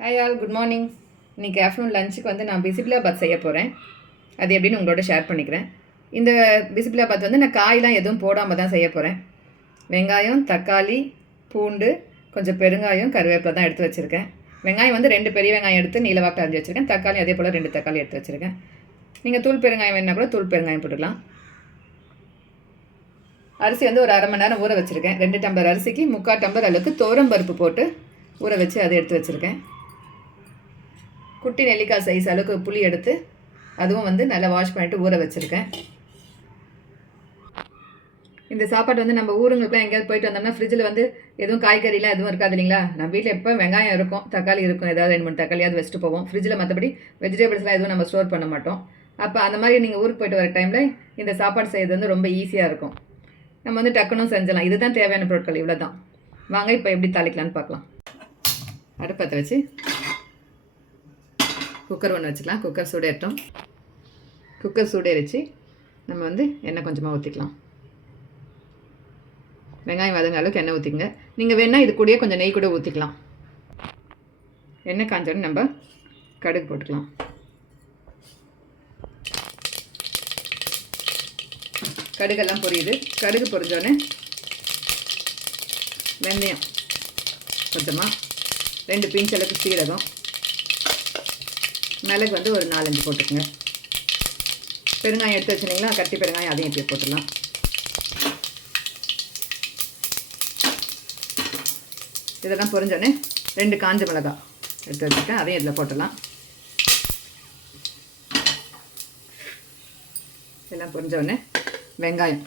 Hi all, good morning. இன்றைக்கி afternoon லஞ்சுக்கு வந்து நான் பிசிபிளாபாத் செய்ய போகிறேன். அது எப்படின்னு உங்களோட ஷேர் பண்ணிக்கிறேன். இந்த பிசிபிளாபாத் வந்து நான் காயெலாம் எதுவும் போடாமல் தான் செய்ய போகிறேன். வெங்காயம், தக்காளி, பூண்டு, கொஞ்சம் பெருங்காயம், கருவேப்பிலை தான் எடுத்து வச்சுருக்கேன். வெங்காயம் வந்து 2 பெரிய வெங்காயம் எடுத்து நீளவாக்க அரிஞ்சு வச்சுருக்கேன். தக்காளி அதே போல் 2 தக்காளி எடுத்து வச்சுருக்கேன். நீங்கள் தூள் பெருங்காயம் வேணுன்னா கூட தூள் பெருங்காயம் போட்டுக்கலாம். அரிசி வந்து ஒரு 1/2 மணி நேரம் ஊற வச்சுருக்கேன். 2 டம்ளர் அரிசிக்கு 3/4 டம்ளர் அளவுக்கு துவரம்பருப்பு போட்டு ஊற வச்சு அதை எடுத்து வச்சுருக்கேன். குட்டி நெல்லிக்காய் சைஸ் அளவுக்கு புளி எடுத்து அதுவும் வந்து நல்லா வாஷ் பண்ணிவிட்டு ஊற வச்சுருக்கேன். இந்த சாப்பாடு வந்து நம்ம ஊருங்களுக்குலாம் எங்கேயாவது போயிட்டு வந்தோம்னா ஃப்ரிட்ஜில் வந்து எதுவும் காய்கறிலாம் எதுவும் இருக்காது இல்லைங்களா. நம்ம வீட்டில் எப்போ வெங்காயம் இருக்கும், தக்காளி இருக்கும், ஏதாவது 2-3 தக்காளியாவது வச்சுட்டு போவோம் ஃப்ரிட்ஜில். மற்றபடி வெஜிடபிள்ஸ்லாம் எதுவும் நம்ம ஸ்டோர் பண்ண மாட்டோம். அப்போ அந்த மாதிரி நீங்கள் ஊருக்கு போய்ட்டு வர டைமில் இந்த சாப்பாடு செய்கிறது வந்து ரொம்ப ஈஸியாக இருக்கும். நம்ம வந்து டக்குனும் செஞ்சலாம். இதுதான் தேவையான பொருட்கள், இவ்வளோ தான். வாங்க இப்போ எப்படி தாளிக்கலான்னு பார்க்கலாம். அடுப்பத்தை வச்சு குக்கர் ஒன்று வச்சுக்கலாம். குக்கர் சூடேறட்டும். குக்கர் சூடேறிச்சு நம்ம வந்து எண்ணெய் கொஞ்சமாக ஊற்றிக்கலாம். வெங்காயம் வதங்க அளவுக்கு எண்ணெய் ஊற்றிக்கங்க. நீங்கள் வேணால் இது கூடயே கொஞ்சம் நெய் கூட ஊற்றிக்கலாம். எண்ணெய் காஞ்சோன்னு நம்ம கடுகு போட்டுக்கலாம். கடுகெல்லாம் பொரியுது. கடுகு பொரிஞ்சோடனே வெந்தயம் கொஞ்சமாக, 2 பிஞ்ச் அளவுக்கு சீரகம், மிளகு வந்து ஒரு 4-5 போட்டுக்கோங்க. பெருங்காயம் எடுத்து வச்சுருந்தீங்களா, கட்டி பெருங்காயம், அதையும் இப்படி போட்டுடலாம். இதெல்லாம் பொரிஞ்சோடனே 2 காஞ்ச மிளகாய் எடுத்து வச்சுருக்கேன், அதையும் இதில் போட்டுடலாம். இதெல்லாம் பொரிஞ்சோடனே வெங்காயம்,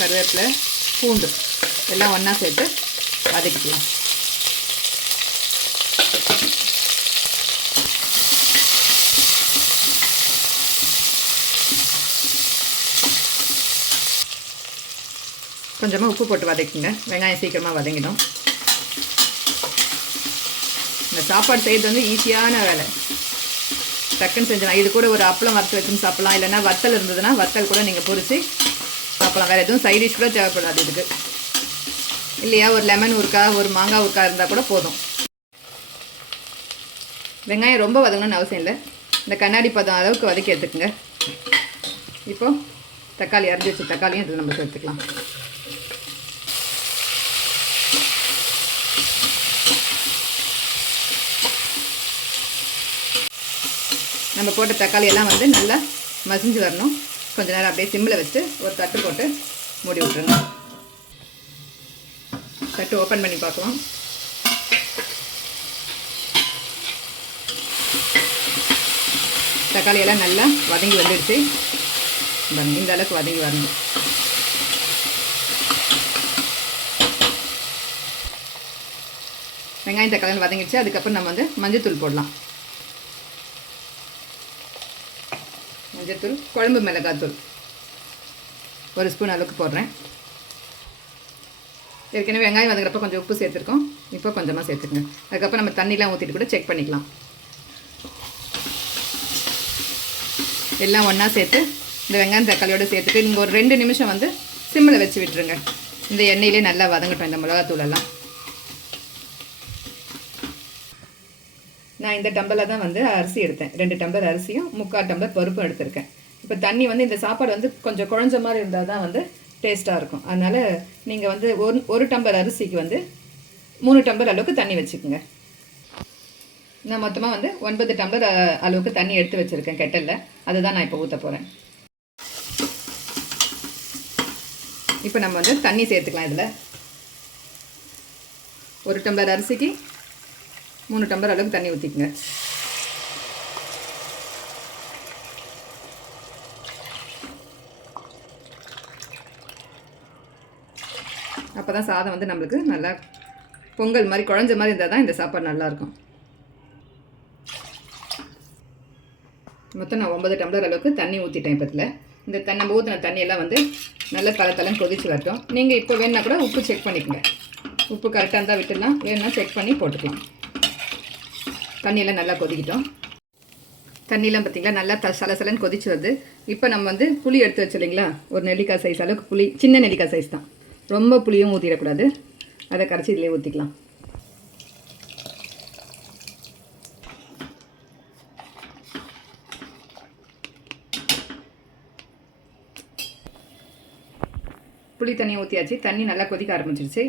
கருவேப்பிலை, பூண்டு எல்லாம் ஒன்றா சேர்த்து வதக்கிக்கலாம். கொஞ்சமாக உப்பு போட்டு வதக்குங்க. வெங்காயம் சீக்கிரமாக வதங்கிடும். இந்த சாப்பாடு செய்கிறது வந்து ஈஸியான வேலை, டக்குன்னு செஞ்சிடலாம். இது கூட ஒரு அப்பளம் வறுத்து வச்சுன்னு சாப்பிட்லாம். இல்லைனா வத்தல் இருந்ததுன்னா வத்தல் கூட நீங்கள் பொரித்து சாப்பிட்லாம். வேறு எதுவும் சைடிஷ் கூட தேவைப்படாது இதுக்கு. இல்லையா, ஒரு லெமன் ஊறுக்காய், ஒரு மாங்காய் ஊறுக்காய் இருந்தால் கூட போதும். வெங்காயம் ரொம்ப வதங்கணும்னு அவசியம் இல்லை. இந்த கண்ணாடி பதம் அளவுக்கு வதக்கி எடுத்துக்கோங்க. இப்போது தக்காளி அரைஞ்சி வச்சு தக்காளியும் இதில் நம்ம சேர்த்துக்கலாம். நம்ம போட்ட தக்காளி எல்லாம் வந்து நல்லா மசிஞ்சு வரணும். கொஞ்ச நேரம் அப்படியே சிம்மில் வச்சு ஒரு தட்டு போட்டு மூடி விட்டுருங்க. தட்டு ஓப்பன் பண்ணி பார்க்கலாம். தக்காளி எல்லாம் நல்லா வதங்கி வந்துடுச்சு. இந்த அளவுக்கு வதங்கி வரணும். வெங்காயம் தக்காளி வதங்கிடுச்சு. அதுக்கப்புறம் நம்ம வந்து மஞ்சள்தூள் போடலாம். மஞ்சள்தூள், குழம்பு மிளகாத்தூள் 1 ஸ்பூன் அளவுக்கு போடுறேன். ஏற்கனவே வெங்காயம் வதங்குறப்ப கொஞ்சம் உப்பு சேர்த்துருக்கோம், இப்போ கொஞ்சமாக சேர்த்துக்கங்க. அதுக்கப்புறம் நம்ம தண்ணிலாம் ஊற்றிட்டு கூட செக் பண்ணிக்கலாம். எல்லாம் ஒன்றா சேர்த்து இந்த வெங்காயம் தக்காளியோடு சேர்த்துட்டு நீங்கள் ஒரு 2 நிமிஷம் வந்து சிம்மில் வச்சு விட்டுருங்க. இந்த எண்ணெயிலே நல்லா வதங்கட்டும் இந்த மிளகாத்தூளெல்லாம். நான் இந்த டம்ளரில் தான் வந்து அரிசி எடுத்தேன். 2 டம்ளர் அரிசியும் 3/4 டம்ளர் பருப்பும் எடுத்திருக்கேன். இப்போ தண்ணி வந்து இந்த சாப்பாடு வந்து கொஞ்சம் குழஞ்ச மாதிரி இருந்தால் தான் வந்து டேஸ்ட்டாக இருக்கும். அதனால் நீங்கள் வந்து ஒரு டம்ளர் அரிசிக்கு வந்து 3 டம்ளர் அளவுக்கு தண்ணி வச்சுக்கோங்க. நான் மொத்தமாக வந்து 9 டம்ளர் அளவுக்கு தண்ணி எடுத்து வச்சுருக்கேன் கெட்டலில். அதுதான் நான் இப்போ ஊற்ற போகிறேன். இப்போ நம்ம வந்து தண்ணி சேர்த்துக்கலாம். இதில் 1 டம்ளர் அரிசிக்கு 3 டம்ளர் அளவுக்கு தண்ணி ஊற்றிக்குங்க. அப்போ தான் சாதம் வந்து நம்மளுக்கு நல்லா பொங்கல் மாதிரி குழஞ்ச மாதிரி இருந்தால் தான் இந்த சாப்பாடு நல்லாயிருக்கும். மொத்தம் நான் 9 டம்ளர் அளவுக்கு தண்ணி ஊற்றிட்டேன். இப்போத்தில் இந்த நம்ம ஊற்றின தண்ணியெல்லாம் வந்து நல்லா தலை கொதிச்சு வரட்டும். நீங்கள் இப்போ வேணுன்னா கூட உப்பு செக் பண்ணிக்கோங்க. உப்பு கரெக்டாக இருந்தால் விட்டுடலாம், வேணுன்னா செக் பண்ணி போட்டுக்கலாம். தண்ணியெல்லாம் நல்லா கொதிக்கிட்டோம். தண்ணியெலாம் பார்த்திங்களா நல்லா சலசலன்னு கொதிச்சு வருது. இப்போ நம்ம வந்து புளி எடுத்து வச்சு இல்லைங்களா, ஒரு நெல்லிக்காய் சைஸ் அளவுக்கு புளி, சின்ன நெல்லிக்காய் சைஸ் தான், ரொம்ப புளியும் ஊற்றிடக்கூடாது. அதை கரைச்சி இதிலே ஊற்றிக்கலாம். புளி தண்ணி ஊற்றியாச்சு. தண்ணி நல்லா கொதிக்க ஆரம்பிச்சிருச்சு.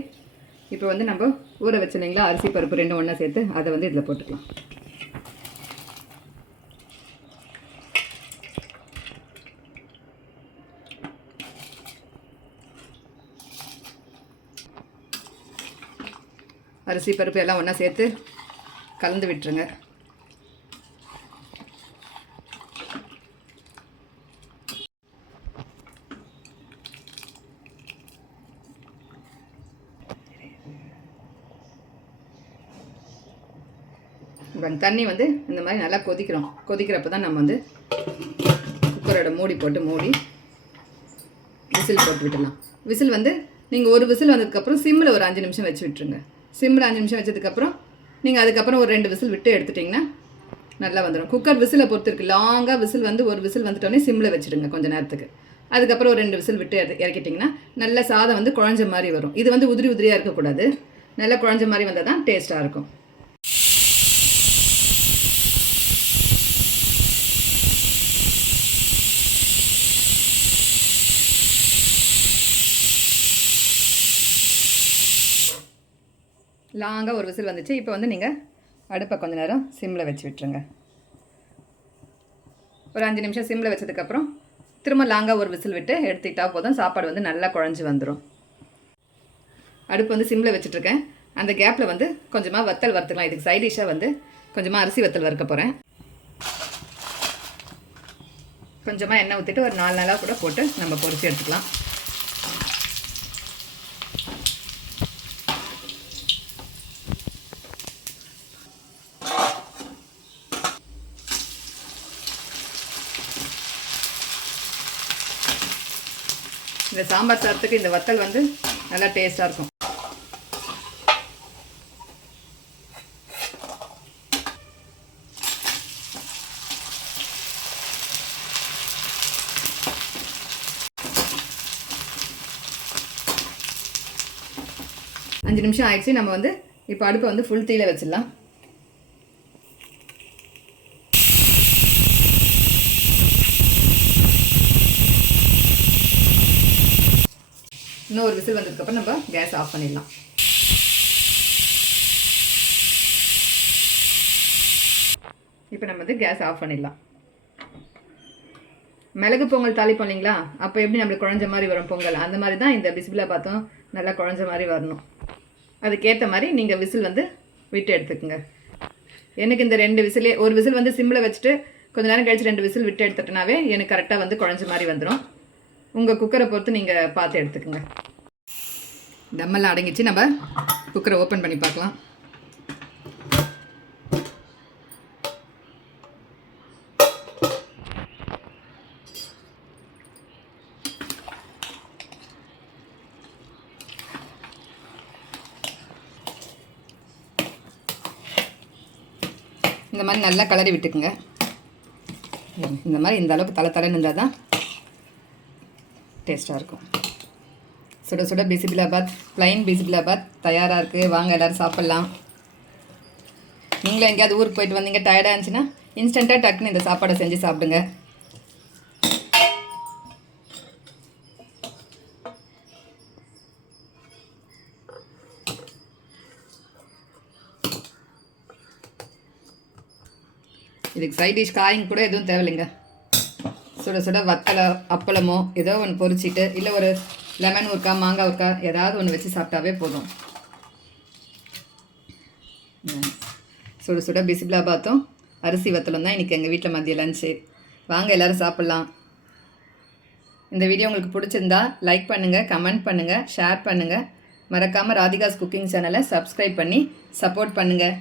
இப்போ வந்து நம்ம ஊற வச்சிருந்தீங்களா அரிசி பருப்பு 2 ஒன்றா சேர்த்து அதை வந்து இதில் போட்டுக்கலாம். அரிசி பருப்பு எல்லாம் ஒன்றா சேர்த்து கலந்து விட்டுருங்க. தண்ணி வந்து இந்த மாதிரி நல்லா கொதிக்கிறப்ப தான் நம்ம வந்து குக்கரோட மூடி போட்டு மூடி விசில் போட்டு விட்டுடலாம். விசில் வந்து நீங்கள் ஒரு விசில் வந்ததுக்கப்புறம் சிம்மில் ஒரு 5 நிமிஷம் வச்சு விட்டுருங்க. சிம்மில் 5 நிமிஷம் வச்சதுக்கப்புறம் நீங்கள் அதுக்கப்புறம் ஒரு 2 விசில் விட்டு எடுத்துட்டிங்கன்னா நல்லா வந்துடும். குக்கர் விசிலை பொறுத்து இருக்குது. லாங்காக விசில் வந்து ஒரு விசில் வந்துட்டோடனே சிம்மில் வச்சுடுங்க கொஞ்சம் நேரத்துக்கு. அதுக்கப்புறம் ஒரு 2 விசில் விட்டு இறக்கிட்டிங்கன்னா நல்ல சாதம் வந்து குழஞ்ச மாதிரி வரும். இது வந்து உதிரியாக இருக்கக்கூடாது. நல்லா குழஞ்ச மாதிரி வந்தால் தான் டேஸ்ட்டாக இருக்கும். லாங்காக ஒரு விசில் வந்துச்சு. இப்போ வந்து நீங்கள் அடுப்பை கொஞ்சம் நேரம் சிம்மில் வச்சு விட்டுருங்க. ஒரு 5 நிமிஷம் சிம்மில் வச்சதுக்கப்புறம் திரும்ப லாங்காக ஒரு விசில் விட்டு எடுத்துக்கிட்டால் போதும். சாப்பாடு வந்து நல்லா குழஞ்சி வந்துடும். அடுப்பு வந்து சிம்மில் வச்சுட்ருக்கேன். அந்த கேப்பில் வந்து கொஞ்சமாக வத்தல் வறுத்துக்கலாம். இதுக்கு சைட் டிஷ்ஷாக வந்து கொஞ்சமாக அரிசி வத்தல் வறுக்க போகிறேன். கொஞ்சமாக எண்ணெய் ஊற்றிட்டு ஒரு 4 நாளாக கூட போட்டு நம்ம பொரிச்சு எடுத்துக்கலாம். இந்த சாம்பார் சாதத்துக்கு இந்த வத்தல் வந்து நல்லா டேஸ்ட்டாக இருக்கும். அஞ்சு நிமிஷம் ஆயிடுச்சு. நம்ம வந்து இப்போ அடுப்பை வந்து ஃபுல் தீயில வச்சிடலாம். இன்னும் ஒரு விசில் வந்ததுக்கப்புறம் நம்ம கேஸ் ஆஃப் பண்ணிடலாம். இப்போ நம்ம வந்து கேஸ் ஆஃப் பண்ணிடலாம். மிளகு பொங்கல் தாளிப்போம் இல்லைங்களா, அப்போ எப்படி நம்மளுக்கு குழஞ்ச மாதிரி வரும் பொங்கல், அந்த மாதிரி தான் இந்த பிஸ்பிலாபாத்தும் நல்லா குழஞ்ச மாதிரி வரணும். அதுக்கேற்ற மாதிரி நீங்கள் விசில் வந்து விட்டு எடுத்துக்கோங்க. எனக்கு இந்த 2 விசிலே, ஒரு விசில் வந்து சிம்மில் வச்சுட்டு கொஞ்சம் நேரம் கழிச்சு 2 விசில் விட்டு எடுத்துட்டனாவே எனக்கு கரெக்டாக வந்து குழஞ்ச மாதிரி வந்துடும். உங்கள் குக்கரை பொறுத்து நீங்கள் பார்த்து எடுத்துக்கோங்க. தம்மெல்லாம் அடங்கிச்சு. நம்ம குக்கரை ஓப்பன் பண்ணி பார்க்கலாம். இந்த மாதிரி நல்லா கலரி விட்டுக்குங்க. இந்த மாதிரி இந்த அளவுக்கு தலை இருந்தால் தான் டேஸ்ட்டாக இருக்கும். சுட சுட பிசிபிலாபாத், ப்ளைன் பிசிபிலாபாத் தயாராக இருக்குது. வாங்க எல்லோரும் சாப்பிட்லாம். நீங்களும் எங்கேயாவது ஊருக்கு போயிட்டு வந்தீங்க டயர்டாக இருந்துச்சுன்னா இன்ஸ்டண்ட்டாக டக்குன்னு இந்த சாப்பாடை செஞ்சு சாப்பிடுங்க. இதுக்கு சைட் டிஷ் காயும் கூட எதுவும் தேவையில்லைங்க. சுட சுட வத்தலை அப்பளமோ ஏதோ ஒன்று பொரிச்சிட்டு, இல்லை ஒரு லெமன் ஊறுக்காய் மாங்காய் ஊறுக்காய் ஏதாவது ஒன்று வச்சு சாப்பிட்டாவே போதும். சுட சுட பிசிபிலாபாத்தும் அரிசி வத்தலும் தான் இன்றைக்கி எங்கள் வீட்டில் மதிய லஞ்சு. வாங்க எல்லோரும் சாப்பிட்லாம். இந்த வீடியோ உங்களுக்கு பிடிச்சிருந்தா லைக் பண்ணுங்கள், கமெண்ட் பண்ணுங்கள், ஷேர் பண்ணுங்கள். மறக்காமல் ராதிகாஸ் குக்கிங் சேனலை சப்ஸ்கிரைப் பண்ணி சப்போர்ட் பண்ணுங்கள்.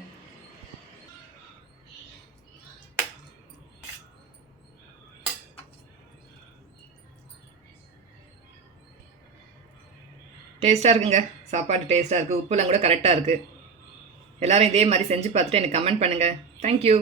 டேஸ்ட்டாக இருக்குங்க. சாப்பாடு டேஸ்ட்டாக இருக்குது. உப்புலாம் கூட கரெக்டாக இருக்குது. எல்லோரும் இதே மாதிரி செஞ்சு பார்த்துட்டு எனக்கு கமெண்ட் பண்ணுங்கள். தேங்க்யூ.